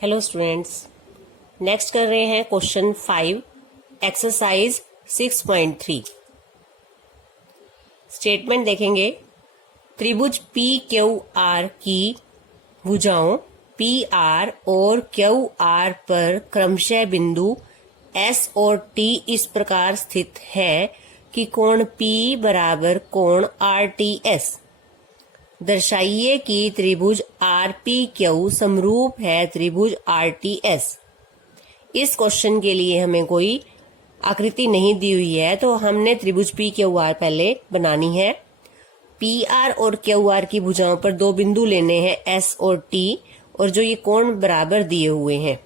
Hello students, next कर रहे हैं क्वेश्चन 5 एक्सरसाइज 6.3। स्टेटमेंट देखेंगे। त्रिभुज पी क्यू आर की भुजाओं पी आर और क्यू आर पर क्रमशः बिंदु एस और टी इस प्रकार स्थित है कि कोण पी बराबर कोण आर टी एस। दर्शाइए कि त्रिभुज आर पी क्यू समरूप है त्रिभुज आर टी एस। इस क्वेश्चन के लिए हमें कोई आकृति नहीं दी हुई है, तो हमने त्रिभुज पी क्यू आर पहले बनानी है। पी आर और क्यू आर की भुजाओं पर दो बिंदु लेने हैं एस और टी, और जो ये कोण बराबर दिए हुए हैं,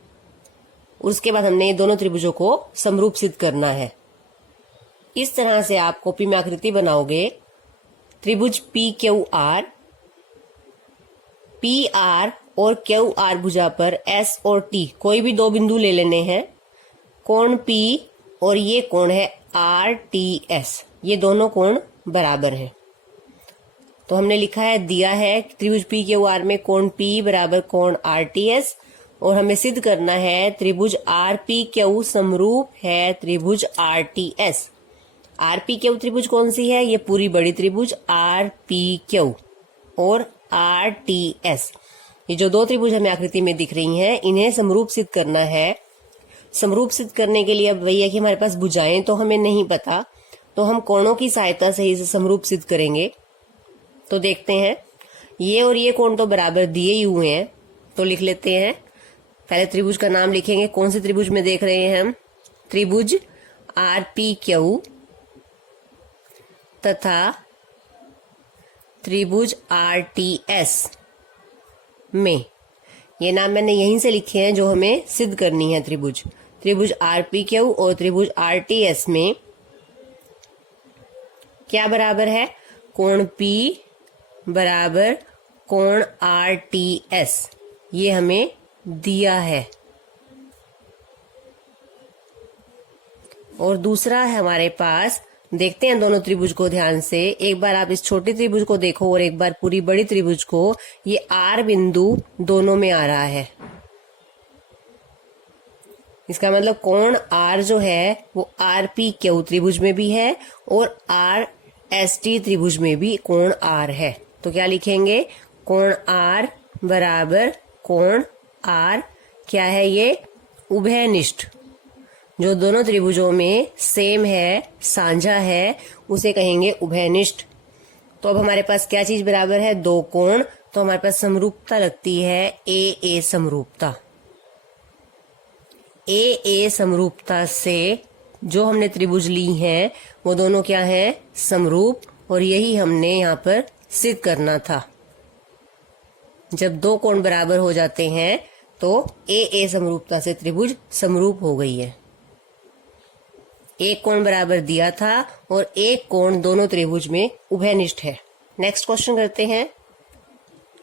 उसके बाद हमने ये दोनों त्रिभुजों को समरूप सिद्ध करना है। इस तरह से आप कॉपी में आकृति बनाओगे। त्रिभुज P Q R, P R और क्यू आर भुजा पर एस और टी कोई भी दो बिंदु ले लेने हैं। कोण पी और ये कोण है आर टी एस, ये दोनों कोण बराबर हैं। तो हमने लिखा है, दिया है त्रिभुज पी क्यू आर में कोण पी बराबर कोण आर टी एस, और हमें सिद्ध करना है त्रिभुज आर पी क्यू समरूप है त्रिभुज R T S. R P Q त्रिभुज कौन सी है? ये पूरी बड़ी त्रिभुज आर पी क्यू और आर टी एस। ये जो दो त्रिभुज हमें आकृति में दिख रही हैं, इन्हें समरूप सिद्ध करना है। समरूप सिद्ध करने के लिए अब वही है कि हमारे पास भुजाएं तो हमें नहीं पता, तो हम कोणों की सहायता से इसे समरूप सिद्ध करेंगे। तो देखते हैं, ये और ये कोण तो बराबर दिए ही हुए हैं, तो लिख लेते हैं। पहले त्रिभुज का नाम लिखेंगे। कौन से त्रिभुज में देख रहे हैं हम? त्रिभुज आर पी क्यू तथा त्रिभुज आर टी एस में। ये नाम मैंने यहीं से लिखे हैं जो हमें सिद्ध करनी है। त्रिभुज आर पी क्यू और त्रिभुज आर टी एस में क्या बराबर है? कोण पी बराबर कोण आर टी एस, ये हमें दिया है। और दूसरा है हमारे पास, देखते हैं दोनों त्रिभुज को ध्यान से। एक बार आप इस छोटे त्रिभुज को देखो और एक बार पूरी बड़ी त्रिभुज को। ये आर बिंदु दोनों में आ रहा है, इसका मतलब कोण आर जो है वो आर पी क्यू त्रिभुज में भी है और आर एस टी त्रिभुज में भी कोण आर है। तो क्या लिखेंगे? कोण आर बराबर कोण आर क्या है? ये उभयनिष्ठ, जो दोनों त्रिभुजों में सेम है, साझा है, उसे कहेंगे उभयनिष्ठ। तो अब हमारे पास क्या चीज बराबर है? दो कोण। तो हमारे पास समरूपता लगती है ए समरूपता। ए समरूपता से जो हमने त्रिभुज ली हैं वो दोनों क्या है? समरूप। और यही हमने यहाँ पर सिद्ध करना था। जब दो कोण बराबर हो जाते हैं तो ए समरूपता से त्रिभुज समरूप हो गई है। एक कोण बराबर दिया था और एक कोण दोनों त्रिभुज में उभयनिष्ठ है। नेक्स्ट क्वेश्चन करते हैं।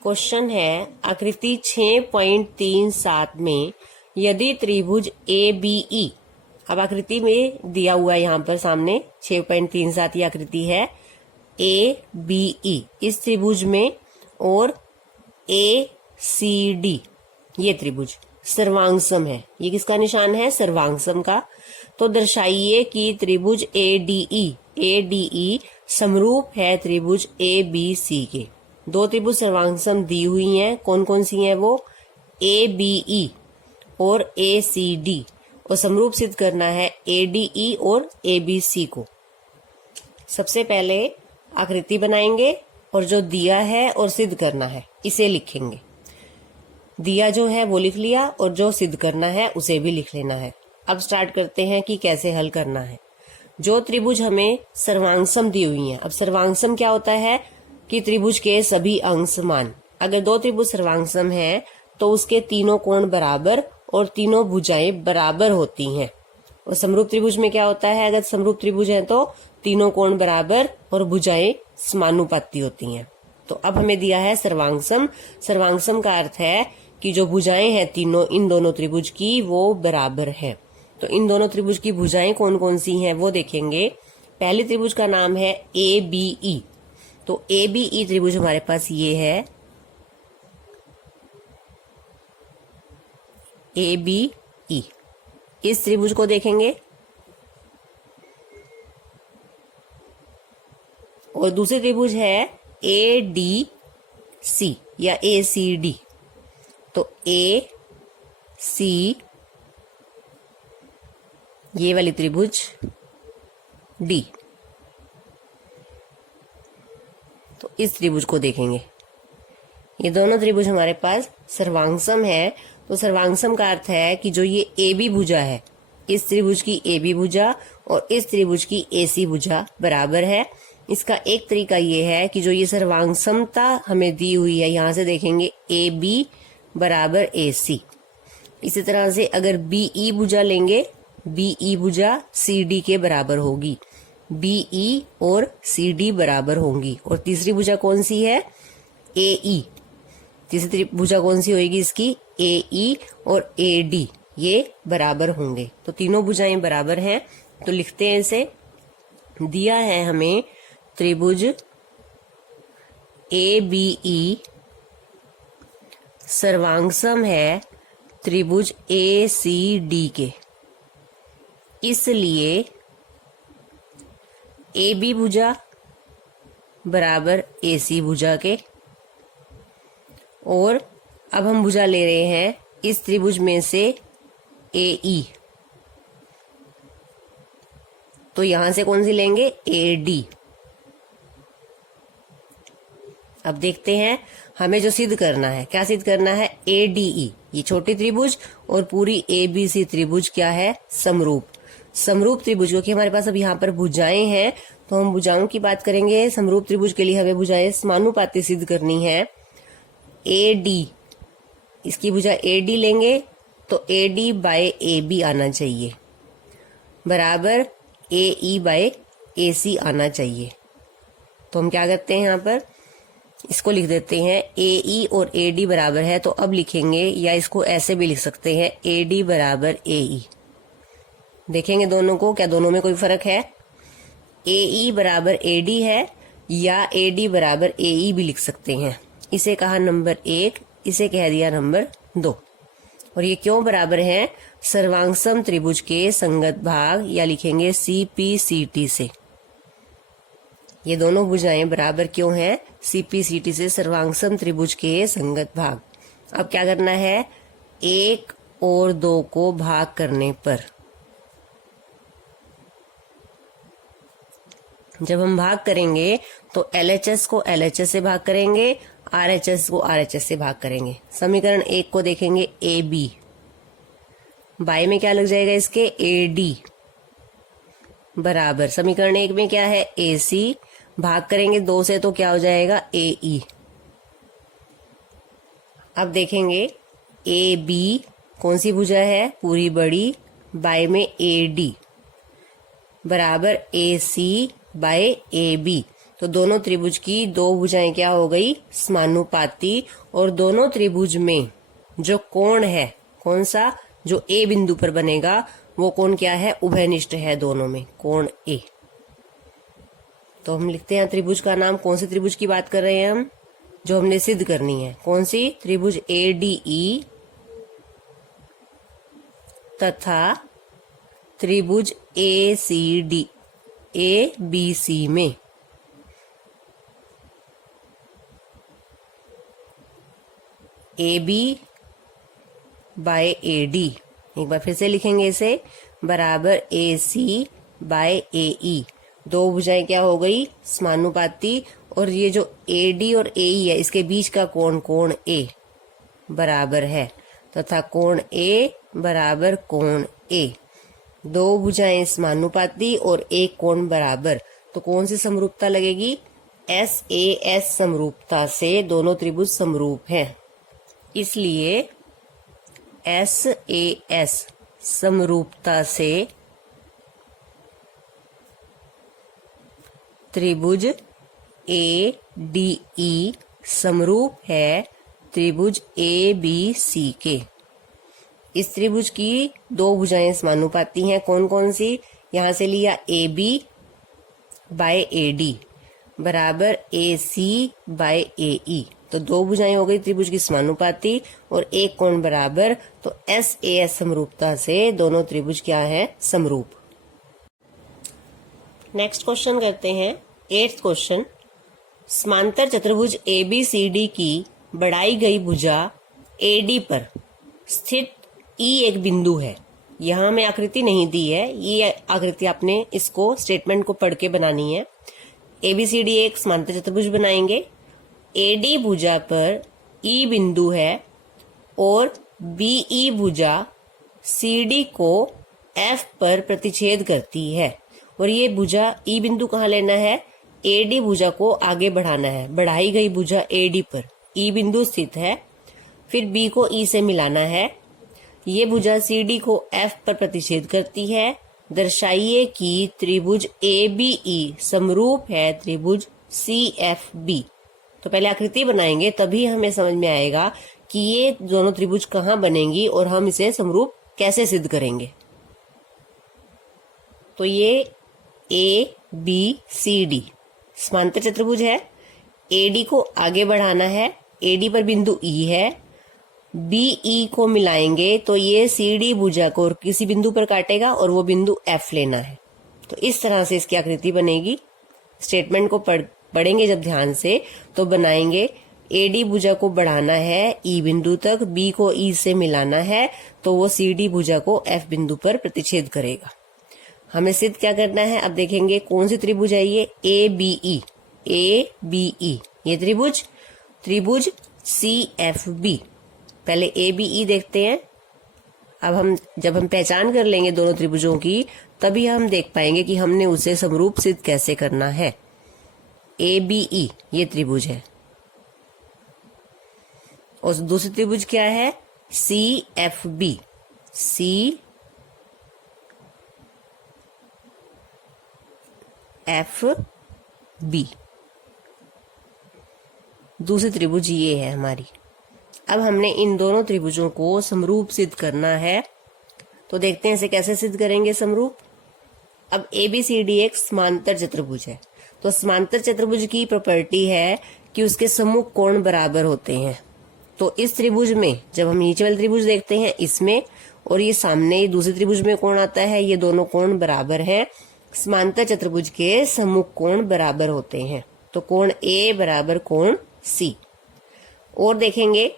क्वेश्चन है, आकृति 6.37 में यदि त्रिभुज ए बी ई, अब आकृति में दिया हुआ है यहाँ पर सामने 6.37 ये आकृति है ए बी ई इस त्रिभुज में, और ए सी डी ये त्रिभुज सर्वांगसम है। ये किसका निशान है? सर्वांगसम का। तो दर्शाइए कि त्रिभुज ए डी ई समरूप है त्रिभुज ए बी सी के। दो त्रिभुज सर्वांगसम दी हुई हैं। कौन कौन सी हैं वो? ए बी ई और ए सी डी। और समरूप सिद्ध करना है ए डी ई और ए बी सी को। सबसे पहले आकृति बनाएंगे और जो दिया है और सिद्ध करना है इसे लिखेंगे। दिया जो है वो लिख लिया और जो सिद्ध करना है उसे भी लिख लेना है। अब स्टार्ट करते हैं कि कैसे हल करना है। जो त्रिभुज हमें सर्वांगसम दी हुई हैं। अब सर्वांगसम क्या होता है? कि त्रिभुज के सभी अंग समान। अगर दो त्रिभुज सर्वांगसम है तो उसके तीनों कोण बराबर और तीनों भुजाएं बराबर होती हैं। और समरूप त्रिभुज में क्या होता है? अगर समरूप त्रिभुज है तो तीनों कोण बराबर और भुजाएं समानुपाती होती हैं। तो अब हमें दिया है सर्वांगसम। सर्वांगसम का अर्थ है कि जो भुजाएं हैं तीनों इन दोनों त्रिभुज की वो बराबर है। तो इन दोनों त्रिभुज की भुजाएं कौन कौन सी हैं वो देखेंगे। पहले त्रिभुज का नाम है ए बी ई। तो ए बी ई त्रिभुज हमारे पास ये है। ABE। इस त्रिभुज को देखेंगे और दूसरी त्रिभुज है ADC या ACD। तो AC ये वाली त्रिभुज D, तो इस त्रिभुज को देखेंगे। ये दोनों त्रिभुज हमारे पास सर्वांगसम है। तो सर्वांगसम का अर्थ है कि जो ये AB भुजा है, इस त्रिभुज की AB भुजा और इस त्रिभुज की AC भुजा बराबर है। इसका एक तरीका ये है कि जो ये सर्वांगसमता हमें दी हुई है, यहां से देखेंगे AB बराबर AC। इसी तरह से अगर BE भुजा लेंगे, BE भुजा CD के बराबर होगी, BE और CD बराबर होंगी। और तीसरी भुजा कौन सी है? AE। तीसरी भुजा कौन सी होगी इसकी? AE और AD ये बराबर होंगे। तो तीनों भुजाएं बराबर हैं। तो लिखते हैं इसे। दिया है हमें त्रिभुज ABE सर्वांगसम है त्रिभुज ACD के, इसलिए AB भुजा बराबर AC भुजा के। और अब हम भुजा ले रहे हैं इस त्रिभुज में से AE, तो यहां से कौन सी लेंगे? AD। अब देखते हैं हमें जो सिद्ध करना है, क्या सिद्ध करना है? ADE ये छोटी त्रिभुज और पूरी ABC त्रिभुज क्या है? समरूप। समरूप त्रिभुज, क्योंकि हमारे पास अब यहाँ पर भुजाएं हैं तो हम भुजाओं की बात करेंगे। समरूप त्रिभुज के लिए हमें भुजाएं समानुपाती सिद्ध करनी है। AD, इसकी भुजा AD लेंगे तो AD बाय AB आना चाहिए बराबर AE बाय AC आना चाहिए। तो हम क्या करते हैं, यहाँ पर इसको लिख देते हैं AE और AD बराबर है। तो अब लिखेंगे, या इसको ऐसे भी लिख सकते हैं, AD बराबर AE। देखेंगे दोनों को, क्या दोनों में कोई फर्क है? AE बराबर AD है या AD बराबर AE भी लिख सकते हैं। इसे कहा नंबर 1, इसे कह दिया नंबर 2। और ये क्यों बराबर हैं? सर्वांगसम त्रिभुज के संगत भाग, या लिखेंगे CPCT से। ये दोनों भुजाएं बराबर क्यों हैं? CPCT से, सर्वांगसम त्रिभुज के संगत भाग। अब क्या करना है? 1 और 2 को भाग करने पर, जब हम भाग करेंगे तो LHS को LHS से भाग करेंगे, RHS को RHS से भाग करेंगे। समीकरण 1 को देखेंगे AB, बाय में क्या लग जाएगा इसके? AD बराबर, समीकरण 1 में क्या है? AC, भाग करेंगे 2 से तो क्या हो जाएगा? AE। अब देखेंगे AB कौन सी भुजा है? पूरी बड़ी, बाय में AD बराबर AC बाय AB। तो दोनों त्रिभुज की दो भुजाएं क्या हो गई? समानुपाती। और दोनों त्रिभुज में जो कोण है, कौन सा? जो A बिंदु पर बनेगा वो कोण क्या है? उभयनिष्ठ है दोनों में, कोण A। तो हम लिखते हैं त्रिभुज का नाम। कौन से त्रिभुज की बात कर रहे हैं हम? जो हमने सिद्ध करनी है। कौन सी? त्रिभुज ADE तथा त्रिभुज ACD ABC में AB बाय AD, एक बार फिर से लिखेंगे इसे, बराबर AC बाय AE। दो भुजाएं क्या हो गई? समानुपाती। और ये जो AD और AE है, इसके बीच का कोण, कोण A बराबर है, तथा कोण A बराबर कोण A। दो भुजाएं समानुपाती और एक कोण बराबर, तो कौन सी समरूपता लगेगी? SAS समरूपता से दोनों त्रिभुज समरूप हैं। इसलिए SAS समरूपता से त्रिभुज ADE समरूप है त्रिभुज ABC के। इस त्रिभुज की दो भुजाएं समानुपाती हैं। कौन कौन सी? यहां से लिया AB बाय AD बराबर AC बाय AE। तो दो भुजाएं हो गई त्रिभुज की समानुपाती और एक कोण बराबर, तो SAS समरूपता से दोनों त्रिभुज क्या है, समरूप। नेक्स्ट क्वेश्चन करते हैं 8th क्वेश्चन। समांतर चतुर्भुज ABCD की बढ़ाई गई भुजा AD पर स्थित E एक बिंदु है। यहां हमें आकृति नहीं दी है, ये आकृति आपने इसको स्टेटमेंट को पढ़ के बनानी है। ABCD एक समांतर चतुर्भुज बनाएंगे। AD भुजा पर E बिंदु है और BE भुजा CD को F पर प्रतिच्छेद करती है। और ये भुजा E बिंदु कहाँ लेना है, AD भुजा को आगे बढ़ाना है। बढ़ाई गई भुजा AD पर E बिंदु स्थित है, फिर B को E से मिलाना है। ये भुजा CD को F पर प्रतिच्छेद करती है। दर्शाइए कि त्रिभुज ABE समरूप है त्रिभुज CFB। तो पहले आकृति बनाएंगे, तभी हमें समझ में आएगा कि ये दोनों त्रिभुज कहाँ बनेंगी और हम इसे समरूप कैसे सिद्ध करेंगे। तो ये ABCD समांतर चतुर्भुज है। AD को आगे बढ़ाना है, AD पर बिंदु E है, BE को मिलाएंगे तो ये CD भुजा को किसी बिंदु पर काटेगा और वो बिंदु F लेना है। तो इस तरह से इसकी आकृति बनेगी। स्टेटमेंट को पढ़ेंगे जब ध्यान से तो बनाएंगे। AD भुजा को बढ़ाना है E बिंदु तक, B को E से मिलाना है तो वो CD भुजा को F बिंदु पर प्रतिच्छेद करेगा। हमें सिद्ध क्या करना है, अब देखेंगे कौन सी त्रिभुज है ये, ABE ये त्रिभुज CFB। पहले ABE देखते हैं। अब जब हम पहचान कर लेंगे दोनों त्रिभुजों की, तभी हम देख पाएंगे कि हमने उसे समरूप सिद्ध कैसे करना है। ABE ये त्रिभुज है और दूसरी त्रिभुज क्या है, CFB। CFB दूसरी त्रिभुज ये है हमारी। अब हमने इन दोनों त्रिभुजों को समरूप सिद्ध करना है। तो देखते हैं इसे कैसे सिद्ध करेंगे समरूप। अब ABCD एक समांतर चतुर्भुज है। तो समांतर चतुर्भुज की प्रॉपर्टी है कि उसके सम्मुख कोण बराबर होते हैं। तो इस त्रिभुज में जब हम नीचे वाले त्रिभुज देखते हैं इसमें, और ये सामने दूसरे त्रिभुज में कोण आता है, ये दोनों कोण बराबर हैं। समांतर चतुर्भुज के सम्मुख कोण बराबर होते हैं। तो कोण A बराबर कोण C। और देखेंगे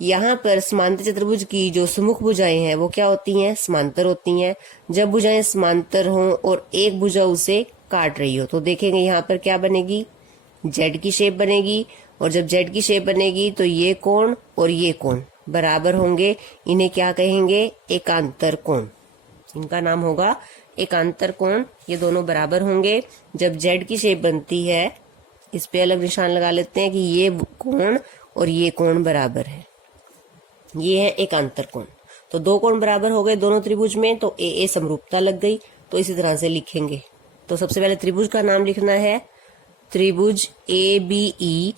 यहाँ पर समांतर चतुर्भुज की जो सम्मुख भुजाएं हैं वो क्या होती हैं, समांतर होती हैं। जब भुजाएं समांतर हों और एक भुजा उसे काट रही हो तो देखेंगे यहाँ पर क्या बनेगी, Z की शेप बनेगी। और जब Z की शेप बनेगी तो ये कोण और ये कोण बराबर होंगे। इन्हें क्या कहेंगे, एकांतर कोण। इनका नाम होगा एकांतर कोण। ये दोनों बराबर होंगे। जब Z की शेप बनती है, इस पे अलग निशान लगा लेते हैं कि ये कोण और ये कोण बराबर है। ये है एकांतर कोण। तो दो कोण बराबर हो गए दोनों त्रिभुज में, तो AA समरूपता लग गई। तो इसी तरह से लिखेंगे। तो सबसे पहले त्रिभुज का नाम लिखना है, त्रिभुज ABE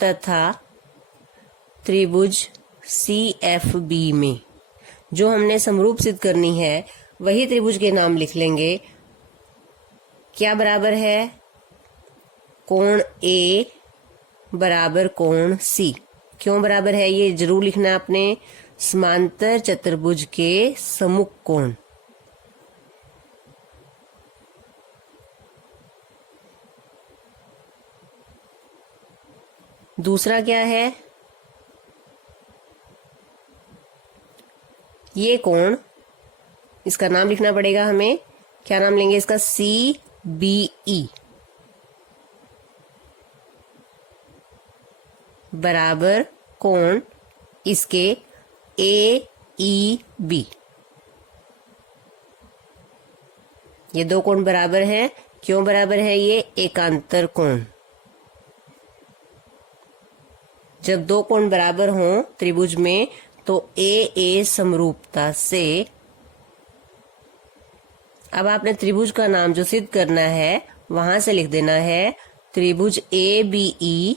तथा त्रिभुज CFB में जो हमने समरूप सिद्ध करनी है वही त्रिभुज के नाम लिख लेंगे। क्या बराबर है, कोण A बराबर कोण C। क्यों बराबर है ये जरूर लिखना है आपने, समांतर चतुर्भुज के सम्मुख कोण। दूसरा क्या है, ये कोण, इसका नाम लिखना पड़ेगा हमें। क्या नाम लेंगे इसका, CBE बराबर कोण इसके AEB। ये दो कोण बराबर हैं। क्यों बराबर है ये, एकांतर कोण। जब दो कोण बराबर हों त्रिभुज में तो AA समरूपता से, अब आपने त्रिभुज का नाम जो सिद्ध करना है वहां से लिख देना है, त्रिभुज ABE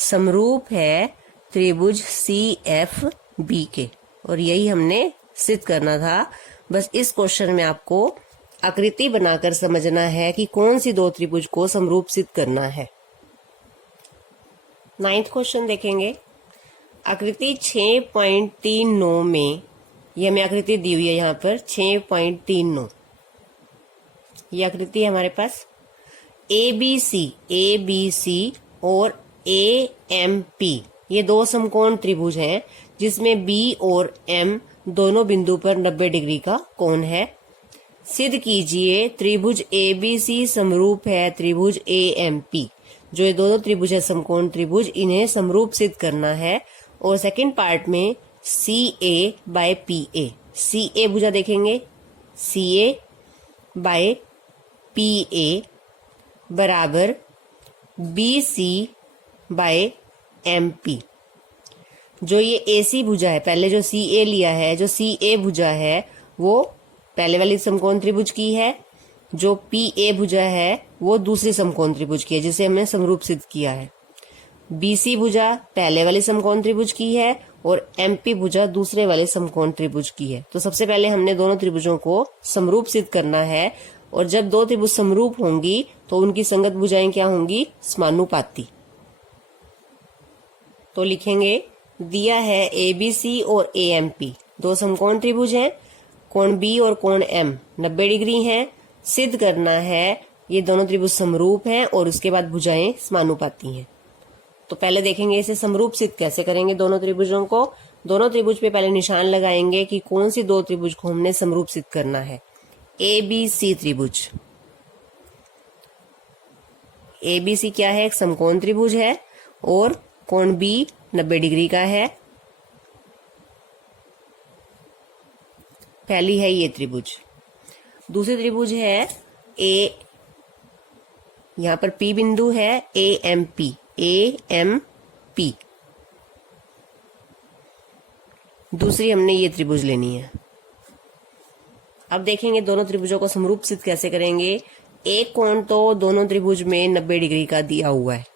समरूप है त्रिभुज CFB के। और यही हमने सिद्ध करना था। बस इस क्वेश्चन में आपको आकृति बनाकर समझना है कि कौन सी दो त्रिभुज को समरूप सिद्ध करना है। 9th क्वेश्चन देखेंगे। आकृति 6.39 में, ये हमें आकृति दी हुई है यहाँ पर 6.39। ये आकृति है हमारे पास। ABC और AMP ये दो समकोण त्रिभुज हैं, जिसमें B और M दोनों बिंदु पर 90 डिग्री का कोण है। सिद्ध कीजिए त्रिभुज ABC समरूप है त्रिभुज AMP। जो ये दोनों त्रिभुज है समकोण त्रिभुज, इन्हें समरूप सिद्ध करना है। और सेकंड पार्ट में CA बाय PA, CA भुजा देखेंगे, CA बाय PA बराबर BC बाय MP। जो ये AC भुजा है, पहले जो CA लिया है, जो CA भुजा है वो पहले वाली समकोण त्रिभुज की है, जो PA भुजा है वो दूसरी समकोण त्रिभुज की है, जिसे हमने समरूप सिद्ध किया है। BC भुजा पहले वाली समकोण त्रिभुज की है और MP भुजा दूसरे वाले समकोण त्रिभुज की है। तो सबसे पहले हमने दोनों त्रिभुजों को समरूप सिद्ध करना है, और जब दो त्रिभुज समरूप होंगी तो उनकी संगत भुजाएं क्या होंगी? समानुपाती। तो लिखेंगे, दिया है ABC और AMP दो समकोण त्रिभुज हैं, कोण B और कोण M 90 डिग्री हैं। सिद्ध करना है ये दोनों त्रिभुज समरूप हैं और उसके बाद भुजाएं समानुपाती हैं। तो पहले देखेंगे इसे समरूप सिद्ध कैसे करेंगे दोनों त्रिभुजों को। दोनों त्रिभुज पे पहले निशान लगाएंगे कि कौन सी दो त्रिभुज को हमने समरूप सिद्ध करना है। ABC त्रिभुज, ABC क्या है? एक समकोण त्रिभुज है और कोण B 90 डिग्री का है। पहली है ये त्रिभुज। दूसरी त्रिभुज है A, यहां पर P बिंदु है, AMP, AMP। दूसरी हमने ये त्रिभुज लेनी है। अब देखेंगे दोनों त्रिभुजों को समरूप सिद्ध कैसे करेंगे। एक कोण तो दोनों त्रिभुज में 90 डिग्री का दिया हुआ है,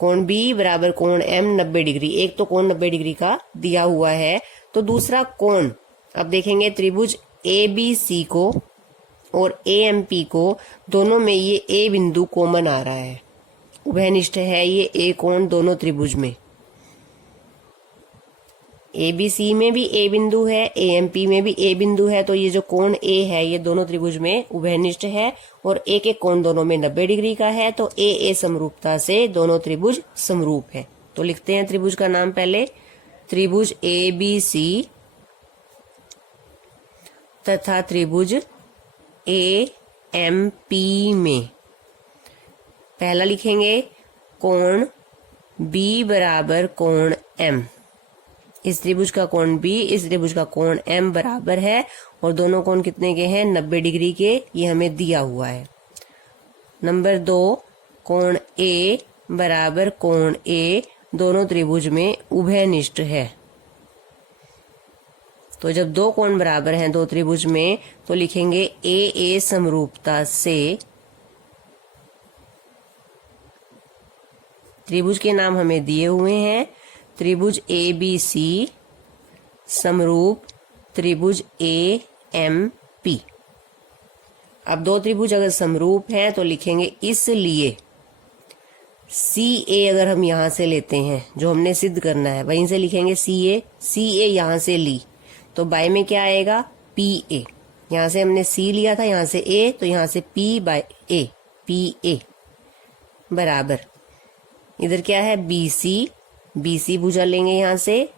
कोण B बराबर कोण M 90 डिग्री, एक तो कोण 90 डिग्री का दिया हुआ है। तो दूसरा कोण, अब देखेंगे त्रिभुज ABC को और AMP को, दोनों में ये A बिंदु कॉमन आ रहा है, उभयनिष्ठ है ये A कोण दोनों त्रिभुज में। ABC में भी A बिंदु है, AMP में भी A बिंदु है, तो ये जो कोण A है ये दोनों त्रिभुज में उभयनिष्ठ है और एक एक कोण दोनों में 90 डिग्री का है। तो AA समरूपता से दोनों त्रिभुज समरूप है। तो लिखते हैं त्रिभुज का नाम पहले, त्रिभुज ABC तथा त्रिभुज AMP में पहला लिखेंगे कोण B बराबर कोण M। इस त्रिभुज का कोण B, इस त्रिभुज का कोण M बराबर है और दोनों कोण कितने के हैं? 90 डिग्री के, ये हमें दिया हुआ है। नंबर 2, कोण A बराबर कोण A दोनों त्रिभुज में उभयनिष्ठ है। तो जब दो कोण बराबर हैं दो त्रिभुज में तो लिखेंगे AA समरूपता से त्रिभुज के नाम हमें दिए हुए हैं, त्रिभुज ABC समरूप त्रिभुज AMP। अब दो त्रिभुज अगर समरूप हैं तो लिखेंगे इसलिए CA अगर हम यहां से लेते हैं, जो हमने सिद्ध करना है वहीं से लिखेंगे CA। CA यहां से ली तो बाय में क्या आएगा? PA। यहां से हमने C लिया था, यहां से A, तो यहां से P बाय A, PA बराबर इधर क्या है? BC, BC भुजा लेंगे यहां से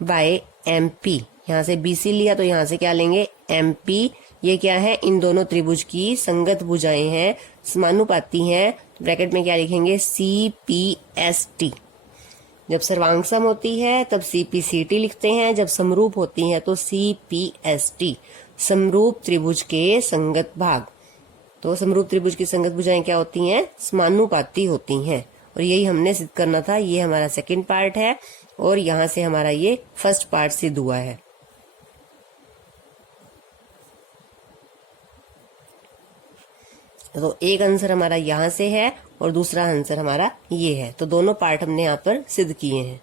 बाय MP। यहां से BC लिया तो यहां से क्या लेंगे? MP। ये क्या है? इन दोनों त्रिभुज की संगत भुजाएं हैं, समानुपाती हैं। ब्रैकेट में क्या लिखेंगे? CPST। जब सर्वांग होती है तब CPCT लिखते हैं, जब समरूप होती है तो CPST। समरूप त्रिभुज के संगत भाग। तो समरूप त्रिभुज की संगत भुजाएं क्या होती हैं? समानुपाती होती हैं, और यही हमने सिद्ध करना था। ये हमारा सेकंड पार्ट है और यहां से हमारा ये फर्स्ट पार्ट सिद्ध हुआ है। तो एक आंसर हमारा यहां से है और दूसरा आंसर हमारा ये है। तो दोनों पार्ट हमने यहाँ पर सिद्ध किए हैं।